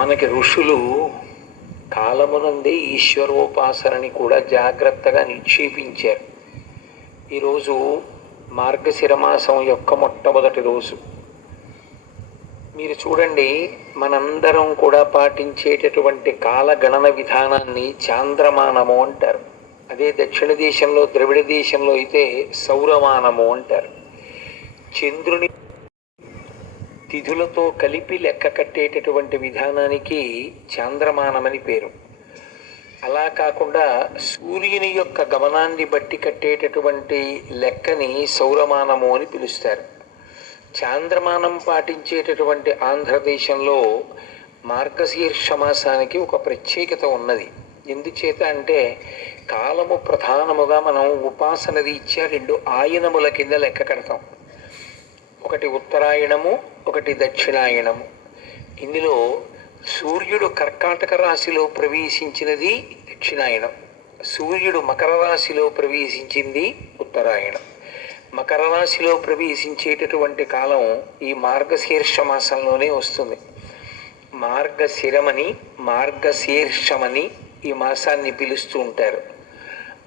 మనకి ఋషులు కాలమునందే ఈశ్వరోపాసనని కూడా జాగ్రత్తగా నిక్షేపించారు. ఈరోజు మార్గశిర మాసం యొక్క మొట్టమొదటి రోజు. మీరు చూడండి, మనందరం కూడా పాటించేటటువంటి కాలగణన విధానాన్ని చాంద్రమానము అంటారు. అదే దక్షిణ దేశంలో, ద్రవిడ దేశంలో అయితే సౌరమానము అంటారు. చంద్రుని తిథులతో కలిపి లెక్క కట్టేటటువంటి విధానానికి చాంద్రమానమని పేరు. అలా కాకుండా సూర్యుని యొక్క గమనాన్ని బట్టి కట్టేటటువంటి లెక్కని సౌరమానము అని పిలుస్తారు. చాంద్రమానం పాటించేటటువంటి ఆంధ్రదేశంలో మార్గశీర్ష మాసానికి ఒక ప్రత్యేకత ఉన్నది. ఎందుచేత అంటే కాలము ప్రధానముగా మనం ఉపాసన రీత్యా రెండు ఆయనముల కింద లెక్క కడతాం. ఒకటి ఉత్తరాయణము, ఒకటి దక్షిణాయనము. ఇందులో సూర్యుడు కర్కాటక రాశిలో ప్రవేశించినది దక్షిణాయనం, సూర్యుడు మకర రాశిలో ప్రవేశించింది ఉత్తరాయణం. మకర రాశిలో ప్రవేశించేటటువంటి కాలం ఈ మార్గశీర్ష మాసంలోనే వస్తుంది. మార్గశీర్షమని ఈ మాసాన్ని పిలుస్తూ ఉంటారు.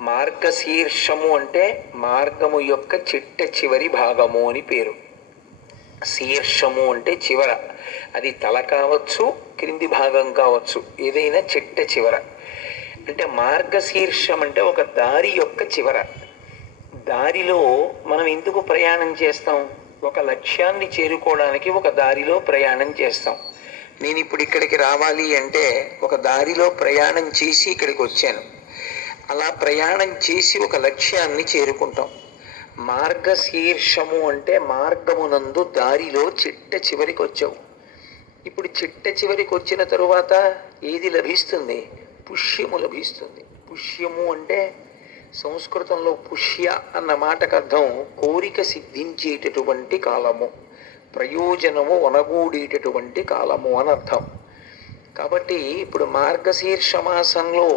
మార్గశీర్షము అంటే మార్గము యొక్క చిట్ట చివరి భాగము అని పేరు. శీర్షము అంటే చివర, అది తల కావచ్చు, క్రింది భాగం కావచ్చు, ఏదైనా చిట్ట చివర. అంటే మార్గశీర్షం అంటే ఒక దారి యొక్క చివర. దారిలో మనం ఎందుకు ప్రయాణం చేస్తాం? ఒక లక్ష్యాన్ని చేరుకోవడానికి ఒక దారిలో ప్రయాణం చేస్తాం. నేను ఇప్పుడు ఇక్కడికి రావాలి అంటే ఒక దారిలో ప్రయాణం చేసి ఇక్కడికి వచ్చాను. అలా ప్రయాణం చేసి ఒక లక్ష్యాన్ని చేరుకుంటాం. మార్గశీర్షము అంటే మార్గమునందు దారిలో చిట్ట చివరికి వచ్చావు. ఇప్పుడు చిట్ట చివరికి వచ్చిన తరువాత ఏది లభిస్తుంది? పుష్యము లభిస్తుంది. పుష్యము అంటే సంస్కృతంలో పుష్య అన్న మాటకు అర్థం కోరిక సిద్ధించేటటువంటి కాలము, ప్రయోజనము వనగూడేటటువంటి కాలము అని అర్థం. కాబట్టి ఇప్పుడు మార్గశీర్ష మాసంలో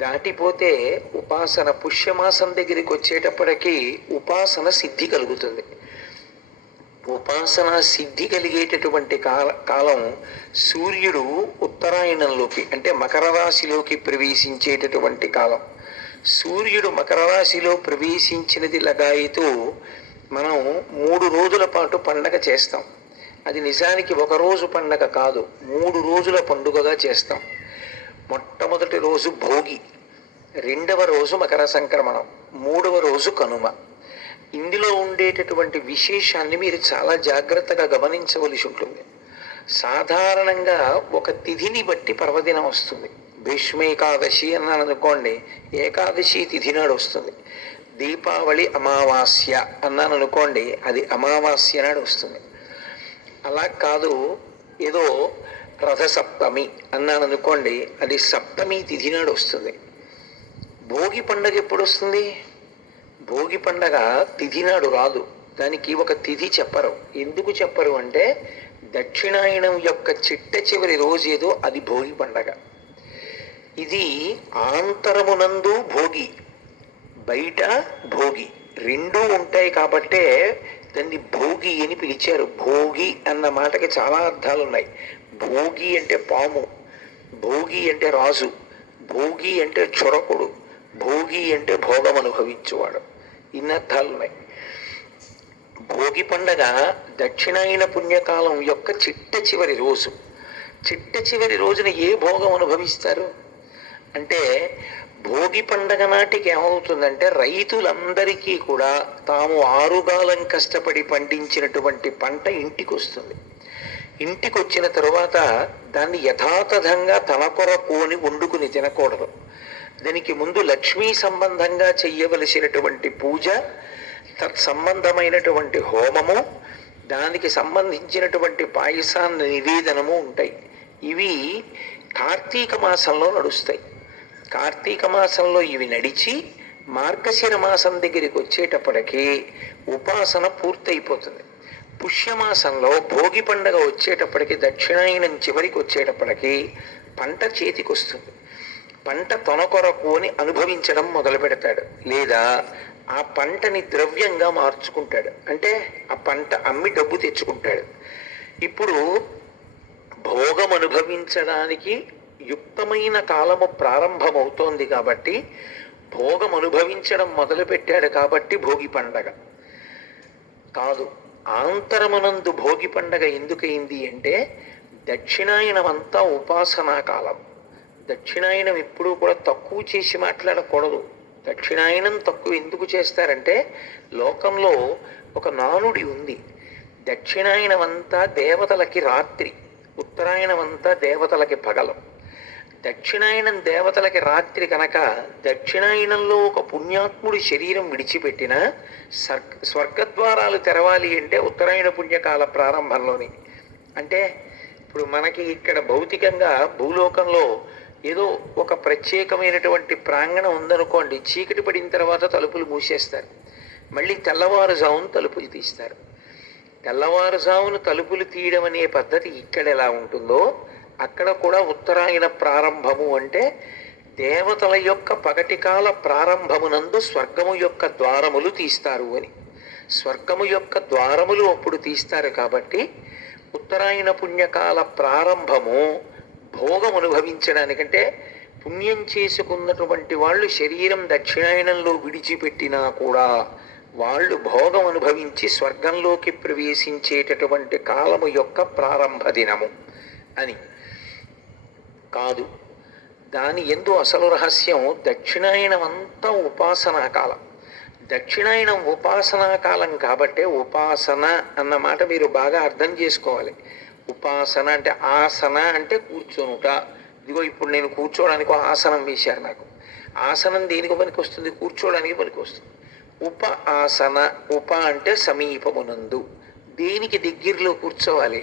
దాటిపోతే ఉపాసన పుష్యమాసం దగ్గరికి వచ్చేటప్పటికీ ఉపాసన సిద్ధి కలుగుతుంది. ఉపాసన సిద్ధి కలిగేటటువంటి కాలం సూర్యుడు ఉత్తరాయణంలోకి అంటే మకర రాశిలోకి ప్రవేశించేటటువంటి కాలం. సూర్యుడు మకర రాశిలో ప్రవేశించినది లగాయితూ మనం 3 రోజుల పాటు పండగ చేస్తాం. అది నిజానికి ఒక రోజు పండగ కాదు, 3 రోజుల పండుగగా చేస్తాం. మొట్టమొదటి రోజు భోగి, రెండవ రోజు మకర సంక్రమణం, 3వ రోజు కనుమ. ఇందులో ఉండేటటువంటి విశేషాన్ని మీరు చాలా జాగ్రత్తగా గమనించవలసి ఉంటుంది. సాధారణంగా ఒక తిథిని బట్టి పర్వదినం వస్తుంది. భీష్మేకాదశి అన్నాను అనుకోండి, ఏకాదశి తిథి నాడు వస్తుంది. దీపావళి అమావాస్య అన్నాను అనుకోండి, అది అమావాస్య నాడు వస్తుంది. అలా కాదు, ఏదో రథసప్తమి అన్నాను అనుకోండి, అది సప్తమి తిథి నాడు వస్తుంది. భోగి పండగ ఎప్పుడు వస్తుంది? భోగి పండగ తిథి నాడు రాదు, దానికి ఒక తిథి చెప్పరు. ఎందుకు చెప్పరు అంటే దక్షిణాయనం యొక్క చిట్ట చివరి రోజు ఏదో అది భోగి పండగ. ఇది ఆంతరమునందు భోగి, బయట భోగి రెండూ ఉంటాయి కాబట్టే దాన్ని భోగి అని పిలిచారు. భోగి అన్న మాటకి చాలా అర్థాలు ఉన్నాయి. భోగి అంటే పాము, భోగి అంటే రాజు, భోగి అంటే చురకుడు, భోగి అంటే భోగం అనుభవించేవాడు. ఇన్ని అర్థాలు ఉన్నాయి. భోగి పండగ దక్షిణాయన పుణ్యకాలం యొక్క చిట్ట చివరి రోజు. చిట్ట చివరి రోజున ఏ భోగం అనుభవిస్తారు అంటే భోగి పండగ నాటికి ఏమవుతుందంటే రైతులందరికీ కూడా తాము ఆరుగాలం కష్టపడి పండించినటువంటి పంట ఇంటికి వస్తుంది. ఇంటికి వచ్చిన తరువాత దాన్ని యథాతథంగా తన కొరకు అని వండుకుని తినకూడదు. దానికి ముందు లక్ష్మీ సంబంధంగా చెయ్యవలసినటువంటి పూజ, తత్సంబంధమైనటువంటి హోమము, దానికి సంబంధించినటువంటి పాయసాన్ని నివేదనము ఉంటాయి. ఇవి కార్తీక మాసంలో నడుస్తాయి. కార్తీక మాసంలో ఇవి నడిచి మార్గశిర మాసం దగ్గరికి వచ్చేటప్పటికి ఉపాసన పూర్తయిపోతుంది. పుష్యమాసంలో భోగి పండగ వచ్చేటప్పటికి దక్షిణాయనం చివరికి వచ్చేటప్పటికి పంట చేతికి వస్తుంది. పంట తన కొరకు అని అనుభవించడం మొదలు పెడతాడు, లేదా ఆ పంటని ద్రవ్యంగా మార్చుకుంటాడు. అంటే ఆ పంట అమ్మి డబ్బు తెచ్చుకుంటాడు. ఇప్పుడు భోగ భోగం అనుభవించడానికి యుక్తమైన కాలము ప్రారంభమవుతోంది కాబట్టి భోగం అనుభవించడం మొదలుపెట్టాడు కాబట్టి భోగి పండగ కాదు. ఆంతరమునందు భోగి పండగ ఎందుకయింది అంటే దక్షిణాయనం అంతా ఉపాసనా కాలం. దక్షిణాయనం ఎప్పుడూ కూడా తక్కువ చేసి మాట్లాడకూడదు. దక్షిణాయనం తక్కువ ఎందుకు చేస్తారంటే లోకంలో ఒక నానుడి ఉంది. దక్షిణాయనం అంతా దేవతలకి రాత్రి, ఉత్తరాయణం అంతా దేవతలకి పగలం. దక్షిణాయనం దేవతలకి రాత్రి కనుక దక్షిణాయనంలో ఒక పుణ్యాత్ముడి శరీరం విడిచిపెట్టిన స్వర్గద్వారాలు తెరవాలి అంటే ఉత్తరాయణ పుణ్యకాల ప్రారంభంలోని. అంటే ఇప్పుడు మనకి ఇక్కడ భౌతికంగా భూలోకంలో ఏదో ఒక ప్రత్యేకమైనటువంటి ప్రాంగణం ఉందనుకోండి, చీకటి పడిన తర్వాత తలుపులు మూసేస్తారు, మళ్ళీ తెల్లవారుజామున తలుపులు తీస్తారు. తెల్లవారుజామున తలుపులు తీయడం అనే పద్ధతి ఇక్కడ ఎలా ఉంటుందో అక్కడ కూడా ఉత్తరాయణ ప్రారంభము అంటే దేవతల యొక్క పగటికాల ప్రారంభమునందు స్వర్గము యొక్క ద్వారములు తీస్తారు అని. స్వర్గము యొక్క ద్వారములు అప్పుడు తీస్తారు కాబట్టి ఉత్తరాయణ పుణ్యకాల ప్రారంభము భోగం అనుభవించడానికంటే పుణ్యం చేసుకున్నటువంటి వాళ్ళు శరీరం దక్షిణాయనంలో విడిచిపెట్టినా కూడా వాళ్ళు భోగం అనుభవించి స్వర్గంలోకి ప్రవేశించేటటువంటి కాలము యొక్క ప్రారంభ దినము అని కాదు. దాని యందు అసలు రహస్యం దక్షిణాయనం అంతా ఉపాసనా కాలం. దక్షిణాయనం ఉపాసనా కాలం కాబట్టే ఉపాసన అన్న మాట మీరు బాగా అర్థం చేసుకోవాలి. ఉపాసన అంటే ఆసన అంటే కూర్చొనుట. ఇదిగో ఇప్పుడు నేను కూర్చోవడానికి ఒక ఆసనం వేశారు నాకు. ఆసనం దేనికి పనికి వస్తుంది? కూర్చోవడానికి పనికి వస్తుంది. ఉప ఆసన, ఉప అంటే సమీపమునందు. దేనికి దగ్గరలో కూర్చోవాలి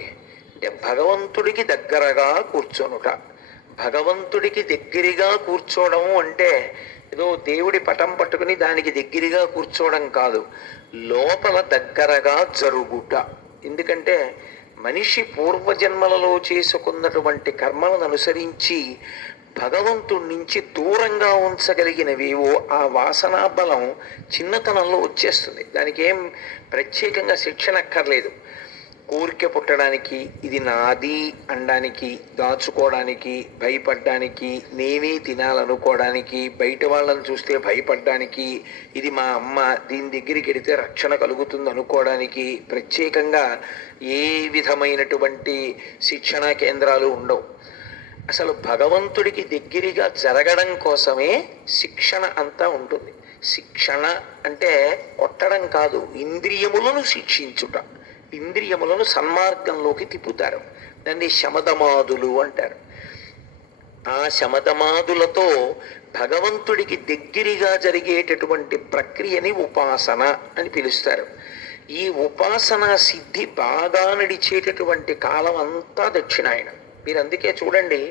అంటే భగవంతుడికి దగ్గరగా కూర్చొనుట. భగవంతుడికి దగ్గరగా కూర్చోవడము అంటే ఏదో దేవుడి పటం పట్టుకుని దానికి దగ్గరగా కూర్చోవడం కాదు, లోపల దగ్గరగా జరుగుట. ఎందుకంటే మనిషి పూర్వజన్మలలో చేసుకున్నటువంటి కర్మలను అనుసరించి భగవంతుడి నుంచి దూరంగా ఉంచగలిగినవేవో ఆ వాసనా బలం చిన్నతనంలో వచ్చేస్తుంది. దానికి ఏం ప్రత్యేకంగా శిక్షణ అక్కర్లేదు. కోరిక పుట్టడానికి, ఇది నాది అనడానికి, దాచుకోవడానికి, భయపడ్డానికి, నేనే తినాలనుకోవడానికి, బయట వాళ్ళని చూస్తే భయపడ్డానికి, ఇది మా అమ్మ దీని దగ్గరికి వెడితే రక్షణ కలుగుతుంది అనుకోవడానికి ప్రత్యేకంగా ఏ విధమైనటువంటి శిక్షణా కేంద్రాలు ఉండవు. అసలు భగవంతుడికి దగ్గరగా జరగడం కోసమే శిక్షణ అంతా ఉంటుంది. శిక్షణ అంటే కొట్టడం కాదు, ఇంద్రియములను శిక్షించుట. ఇంద్రియములను సన్మార్గంలోకి తిప్పుతారు. దాన్ని శమదమాదులు అంటారు. ఆ శమదమాదులతో భగవంతుడికి దగ్గరగా జరిగేటటువంటి ప్రక్రియని ఉపాసన అని పిలుస్తారు. ఈ ఉపాసన సిద్ధి బాగా నడిచేటటువంటి కాలం అంతా దక్షిణాయనం. మీరు అందుకే చూడండి,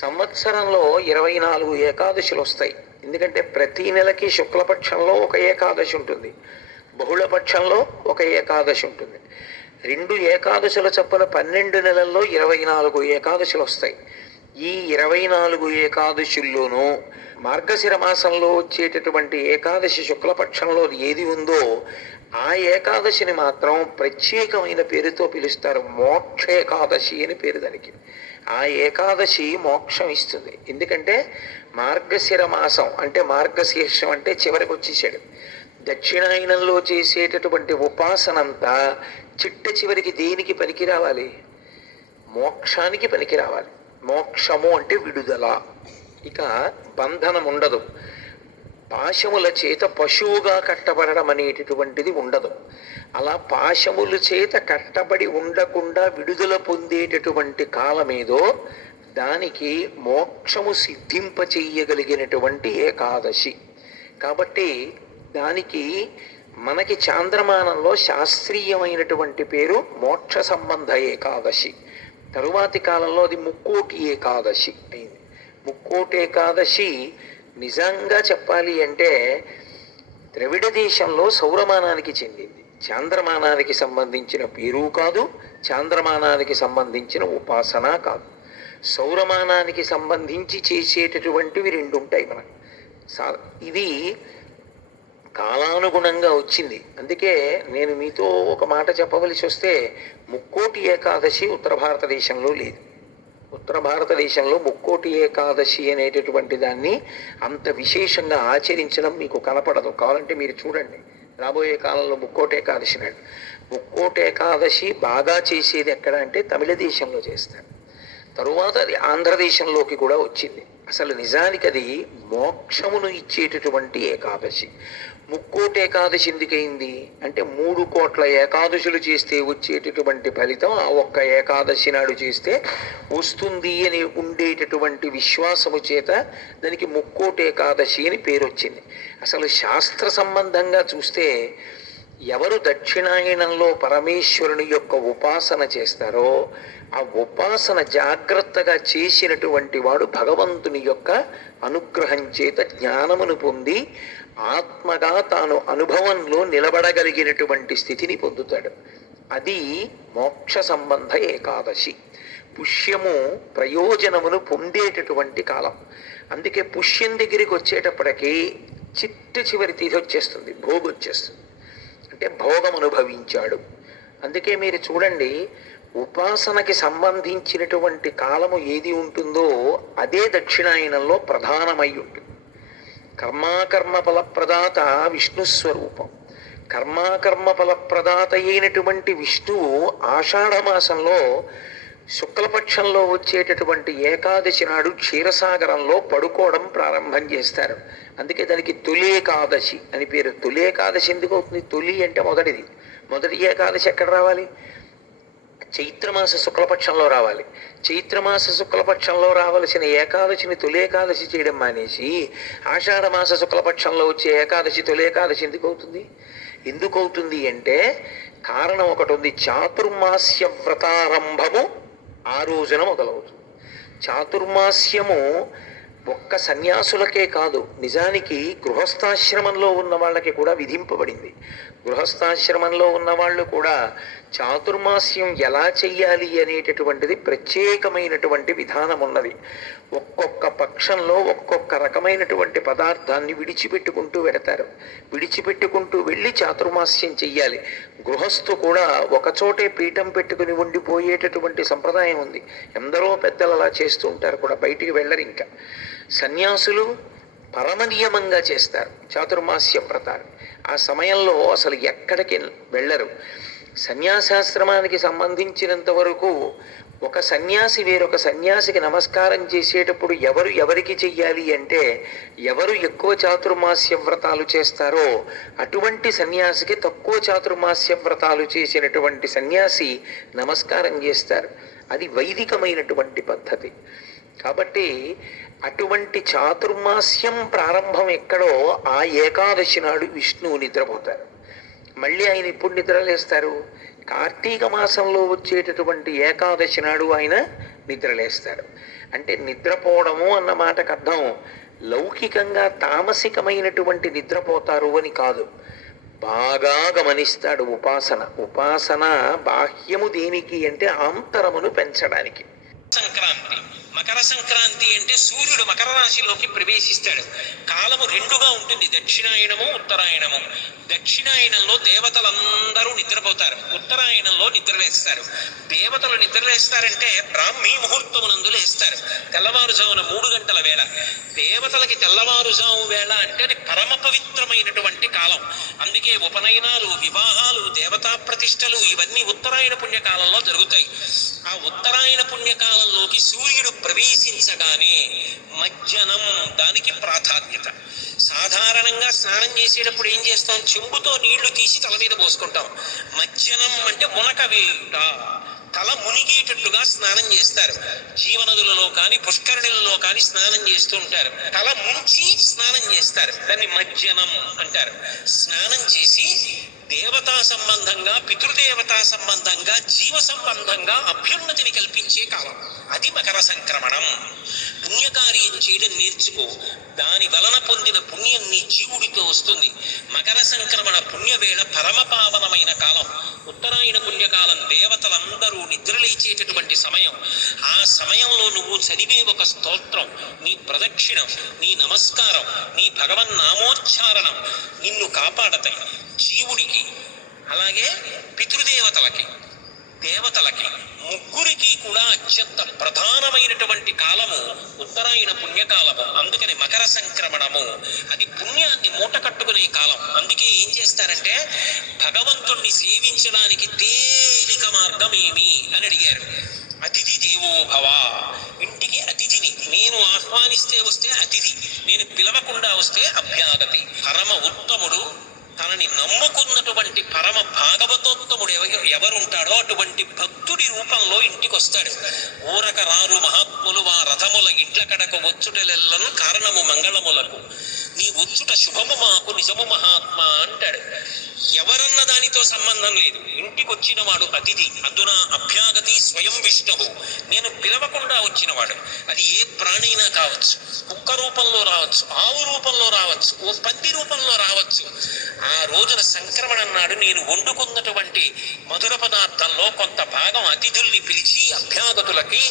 సంవత్సరంలో 24 ఏకాదశులు వస్తాయి. ఎందుకంటే ప్రతి నెలకి శుక్లపక్షంలో ఒక ఏకాదశి ఉంటుంది, బహుళపక్షంలో ఒక ఏకాదశి ఉంటుంది. 2 ఏకాదశుల చొప్పున 12 నెలల్లో 24 ఏకాదశులు వస్తాయి. ఈ 24 ఏకాదశుల్లోనూ మార్గశిర మాసంలో వచ్చేటటువంటి ఏకాదశి శుక్లపక్షంలో ఏది ఉందో ఆ ఏకాదశిని మాత్రం ప్రత్యేకమైన పేరుతో పిలుస్తారు. మోక్ష ఏకాదశి అని పేరు దానికి. ఆ ఏకాదశి మోక్షం ఇస్తుంది. ఎందుకంటే మార్గశిర మాసం అంటే మార్గశీర్షం అంటే చివరికి వచ్చేసాడు. దక్షిణాయనంలో చేసేటటువంటి ఉపాసనంతా చిట్ట చివరికి దేనికి పనికి రావాలి? మోక్షానికి పనికి రావాలి. మోక్షము అంటే విడుదల. ఇక బంధనం ఉండదు. పాశముల చేత పశువుగా కట్టబడడం అనేటటువంటిది ఉండదు. అలా పాశముల చేత కట్టబడి ఉండకుండా విడుదల పొందేటటువంటి కాలమేదో దానికి మోక్షము సిద్ధింపచేయగలిగినటువంటి ఏకాదశి. కాబట్టి దానికి మనకి చాంద్రమానంలో శాస్త్రీయమైనటువంటి పేరు మోక్ష సంబంధ ఏకాదశి. తరువాతి కాలంలో అది ముక్కోటి ఏకాదశి అయింది. ముక్కోటి ఏకాదశి నిజంగా చెప్పాలి అంటే ద్రవిడ దేశంలో సౌరమానానికి చెందింది. చాంద్రమానానికి సంబంధించిన పేరు కాదు, చాంద్రమానానికి సంబంధించిన ఉపాసన కాదు. సౌరమానానికి సంబంధించి చేసేటటువంటివి 2 ఉంటాయి మనకు. ఇది కాలానుగుణంగా వచ్చింది. అందుకే నేను మీతో ఒక మాట చెప్పవలసి వస్తే ముక్కోటి ఏకాదశి ఉత్తర భారతదేశంలో లేదు. ఉత్తర భారతదేశంలో ముక్కోటి ఏకాదశి అనేటటువంటి దాన్ని అంత విశేషంగా ఆచరించడం మీకు కనపడదు. కావాలంటే మీరు చూడండి, రాబోయే కాలంలో ముక్కోటి ఏకాదశి నాడు. ముక్కోటి ఏకాదశి బాగా చేసేది ఎక్కడ అంటే తమిళ దేశంలో చేస్తారు. తరువాత అది ఆంధ్రదేశంలోకి కూడా వచ్చింది. అసలు నిజానికి అది మోక్షమును ఇచ్చేటటువంటి ఏకాదశి. ముక్కోటి ఏకాదశి ఎందుకయింది అంటే 3 కోట్ల ఏకాదశులు చేస్తే వచ్చేటటువంటి ఫలితం ఆ ఒక్క ఏకాదశి నాడు చేస్తే వస్తుంది అని ఉండేటటువంటి విశ్వాసము చేత దానికి ముక్కోటి ఏకాదశి అని పేరు వచ్చింది. అసలు శాస్త్ర సంబంధంగా చూస్తే ఎవరు దక్షిణాయనంలో పరమేశ్వరుని యొక్క ఉపాసన చేస్తారో ఆ ఉపాసన జాగ్రత్తగా చేసినటువంటి వాడు భగవంతుని యొక్క అనుగ్రహం చేత జ్ఞానమును పొంది ఆత్మగా తాను అనుభవంలో నిలబడగలిగినటువంటి స్థితిని పొందుతాడు. అది మోక్ష సంబంధ ఏకాదశి. పుష్యము ప్రయోజనమును పొందేటటువంటి కాలం. అందుకే పుష్యం దగ్గరికి వచ్చేటప్పటికీ చివరి తిథి వచ్చేస్తుంది, భోగి వచ్చేస్తుంది. అంటే భోగం అనుభవించాడు. అందుకే మీరు చూడండి, ఉపాసనకి సంబంధించినటువంటి కాలము ఏది ఉంటుందో అదే దక్షిణాయనంలో ప్రధానమై ఉంటుంది. కర్మాకర్మ ఫలప్రదాత విష్ణుస్వరూపం. కర్మాకర్మ ఫలప్రదాత అయినటువంటి విష్ణువు ఆషాఢమాసంలో శుక్లపక్షంలో వచ్చేటటువంటి ఏకాదశి నాడు క్షీరసాగరంలో పడుకోవడం ప్రారంభం చేస్తారు. అందుకే దానికి తొలేకాదశి అని పేరు. తొలేకాదశి ఎందుకు అవుతుంది? తొలి అంటే మొదటిది. మొదటి ఏకాదశి ఎక్కడ రావాలి? చైత్రమాస శుక్లపక్షంలో రావాలి. చైత్రమాస శుక్లపక్షంలో రావలసిన ఏకాదశిని తొలేకాదశి చేయడం మానేసి ఆషాఢమాస శుక్లపక్షంలో వచ్చే ఏకాదశి తొలేకాదశి ఎందుకు అవుతుంది అంటే కారణం ఒకటి ఉంది. చాతుర్మాస్య వ్రతారంభము ఆ రోజున మొదలవుతుంది. చాతుర్మాస్యము ఒక్క సన్యాసులకే కాదు, నిజానికి గృహస్థాశ్రమంలో ఉన్న వాళ్ళకి కూడా విధింపబడింది. గృహస్థాశ్రమంలో ఉన్నవాళ్ళు కూడా చాతుర్మాస్యం ఎలా చెయ్యాలి అనేటటువంటిది ప్రత్యేకమైనటువంటి విధానం ఉన్నది. ఒక్కొక్క పక్షంలో ఒక్కొక్క రకమైనటువంటి పదార్థాన్ని విడిచిపెట్టుకుంటూ వెడతారు. విడిచిపెట్టుకుంటూ వెళ్ళి చాతుర్మాస్యం చెయ్యాలి. గృహస్థు కూడా ఒకచోటే పీఠం పెట్టుకుని ఉండిపోయేటటువంటి సంప్రదాయం ఉంది. ఎందరో పెద్దలు అలా చేస్తూ ఉంటారు కూడా, బయటికి వెళ్ళరు. ఇంకా సన్యాసులు పరమనియమంగా చేస్తారు చాతుర్మాస్య వ్రతాన్ని. ఆ సమయంలో అసలు ఎక్కడికి వెళ్ళరు. సన్యాసాశ్రమానికి సంబంధించినంత వరకు ఒక సన్యాసి వేరొక సన్యాసికి నమస్కారం చేసేటప్పుడు ఎవరికి చెయ్యాలి అంటే ఎవరు ఎక్కువ చాతుర్మాస్య వ్రతాలు చేస్తారో అటువంటి సన్యాసికి తక్కువ చాతుర్మాస్య వ్రతాలు చేసినటువంటి సన్యాసి నమస్కారం చేస్తారు. అది వైదికమైనటువంటి పద్ధతి. కాబట్టి అటువంటి చాతుర్మాస్యం ప్రారంభం ఎక్కడో ఆ ఏకాదశి నాడు విష్ణువు నిద్రపోతారు. మళ్ళీ ఆయన ఇప్పుడు నిద్రలేస్తారు? కార్తీక మాసంలో వచ్చేటటువంటి ఏకాదశి నాడు ఆయన నిద్రలేస్తారు. అంటే నిద్రపోవడము అన్న మాటకు అర్థం లౌకికంగా తామసికమైనటువంటి నిద్రపోతారు అని కాదు. బాగా గమనిస్తాడు ఉపాసన బాహ్యము దేనికి అంటే ఆంతరమును పెంచడానికి. సంక్రాంతి, మకర సంక్రాంతి అంటే సూర్యుడు మకర రాశిలోకి ప్రవేశిస్తాడు. కాలము రెండుగా ఉంటుంది, దక్షిణాయనము ఉత్తరాయణము. దక్షిణాయనంలో దేవతలందరూ నిద్రపోతారు, ఉత్తరాయణంలో నిద్రలేస్తారు. దేవతలు నిద్రలేస్తారంటే బ్రాహ్మీ ముహూర్తమునందు లేస్తారు, తెల్లవారుజామున 3 గంటల వేళ. దేవతలకి తెల్లవారుజాము వేళ అంటే అది పరమ పవిత్రమైనటువంటి కాలం. అందుకే ఉపనయనాలు, వివాహాలు, దేవతా ప్రతిష్టలు ఇవన్నీ ఉత్తరాయణ పుణ్యకాలంలో జరుగుతాయి. ఆ ఉత్తరాయణ పుణ్యకాలంలోకి సూర్యుడు ప్రవేశించగానే మజ్జనం దానికి ప్రాధాన్యత. సాధారణంగా స్నానం చేసేటప్పుడు ఏం చేస్తాం? చెంబుతో నీళ్లు తీసి తల మీద పోసుకుంటాం. మజ్జనం అంటే మునక వేయుట, తల మునిగేటట్టుగా స్నానం చేస్తారు. జీవనదులలో కానీ పుష్కరిణులలో కానీ స్నానం చేస్తూ ఉంటారు. తల ముంచి స్నానం చేస్తారు, దాన్ని మజ్జనం అంటారు. స్నానం చేసి దేవతా సంబంధంగా, పితృదేవతా సంబంధంగా, జీవ సంబంధంగా అభ్యున్నతిని కల్పించే కాలం అది మకర సంక్రమణం. పుణ్యకార్యం చేయడం నేర్చుకో, దాని వలన పొందిన పుణ్యం నీ జీవుడితో వస్తుంది. మకర సంక్రమణ పుణ్యవేళ పరమపావనమైన కాలం. ఉత్తరాయణ పుణ్యకాలం దేవతలందరూ నిద్రలేచేటటువంటి సమయం. ఆ సమయంలో నువ్వు చదివే ఒక స్తోత్రం, నీ ప్రదక్షిణం, నీ నమస్కారం, నీ భగవన్నామోచ్చారణం నిన్ను కాపాడతాయి. జీవుడికి అలాగే పితృదేవతలకి దేవతలకి ముగ్గురికి కూడా అత్యంత ప్రధానమైనటువంటి కాలము ఉత్తరాయణ పుణ్యకాలము. అందుకని మకర సంక్రమణము అది పుణ్యాన్ని మూట కట్టుకునే కాలం. అందుకే ఏం చేస్తారంటే భగవంతుణ్ణి సేవించడానికి తేలిక మార్గం ఏమి అని అడిగారు. అతిథి దేవో భవ, ఇంటికి అతిథిని నేను ఆహ్వానిస్తే వస్తే అతిథి, నేను పిలవకుండా వస్తే అభ్యాగతి. పరమ ఉత్తముడు, తనని నమ్ముకున్నటువంటి పరమ భాగవతోత్తముడు ఎవరుంటాడో అటువంటి భక్తుడి రూపంలో ఇంటికి వస్తాడు. ఊరక రారు మహాత్ములు వా రథముల ఇంట్ల కడకు వచ్చుటలెల్లను కారణము మంగళములకు, నీ వచ్చుట శుభము మాకు నిజము మహాత్మా అంటాడు. ఎవరన్న దానితో సంబంధం లేదు, ఇంటికి వచ్చిన వాడు అతిథి. అందున అభ్యాగతి స్వయం విష్ణువు, నేను పిలవకుండా వచ్చినవాడు. అది ఏ ప్రాణైనా కావచ్చు, కుక్క రూపంలో రావచ్చు, ఆవు రూపంలో రావచ్చు, ఓ పంది రూపంలో రావచ్చు. ఆ రోజున సంక్రమణ నాడు నేను వండుకున్నటువంటి మధుర పదార్థంలో కొంత భాగం అతిథుల్ని పిలిచి అభ్యాగతులకి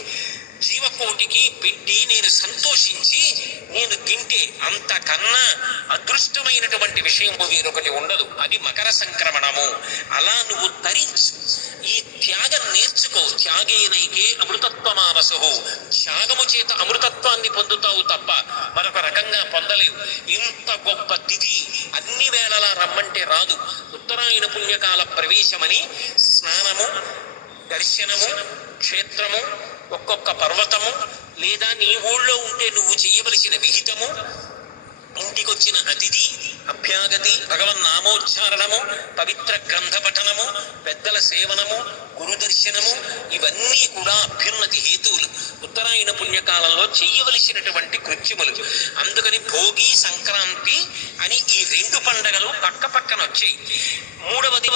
జీవకోటికి పెట్టి నేను సంతోషించి నేను తింటే అంతకన్నా అదృష్టమైనటువంటి విషయం వేరొకటి ఉండదు. అది మకర సంక్రమణము. అలా నువ్వు తరించు, ఈ త్యాగం నేర్చుకో. త్యాగేనైకే అమృతత్వమానసు, త్యాగము చేత అమృతత్వాన్ని పొందుతావు తప్ప మరొక రకంగా పొందలేవు. ఇంత గొప్ప తిథి అన్ని వేళలా రమ్మంటే రాదు. ఉత్తరాయణ పుణ్యకాల ప్రవేశమని స్నానము, దర్శనము, క్షేత్రము, ఒక్కొక్క పర్వతము, లేదా నీ ఊళ్ళో ఉంటే నువ్వు చెయ్యవలసిన విహితము, ఇంటికొచ్చిన అతిథి, అభ్యాగతి, భగవన్నామోచ్చారణము, పవిత్ర గ్రంథ పఠనము, పెద్దల సేవనము, గురు దర్శనము, ఇవన్నీ కూడా అభ్యున్నతి హేతువులు. ఉత్తరాయణ పుణ్యకాలంలో చెయ్యవలసినటువంటి కృత్యములు. అందుకని భోగి, సంక్రాంతి అని ఈ రెండు పండగలు పక్క పక్కన వచ్చాయి. మూడవది